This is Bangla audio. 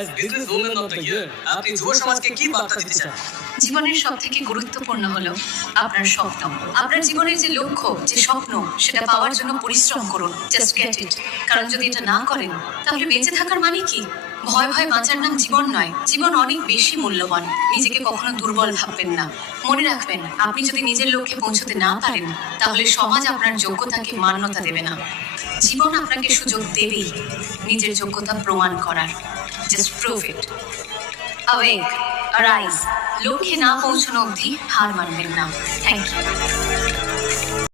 As business woman of the year আপনি যুব সমাজকে কি বার্তা দিতে চান? জীবনের সবথেকে গুরুত্বপূর্ণ হলো আপনার স্বপ্ন। আপনার জীবনের যে লক্ষ্য, যে স্বপ্ন, সেটা পাওয়ার জন্য পরিশ্রম করুন। Just get it. কারণ যদি এটা না করেন, তাহলে বেঁচে থাকার মানে কি? ভয় ভয় বাঁচার নাম জীবন নয়। জীবন অনেক বেশি মূল্যবান। নিজেকে কখনো দুর্বল ভাববেন না। মনে রাখবেন, আপনি যদি নিজের লক্ষ্যে পৌঁছতে না পারেন, তাহলে সমাজ আপনার যোগ্যতাকে মান্যতা দেবে না। জীবন আপনাকে সুযোগ দেবেই নিজের যোগ্যতা প্রমাণ করার। Just prove it. Awake, arise, লক্ষ্যে না পৌঁছানো অবধি হার মানবেন না। Thank you.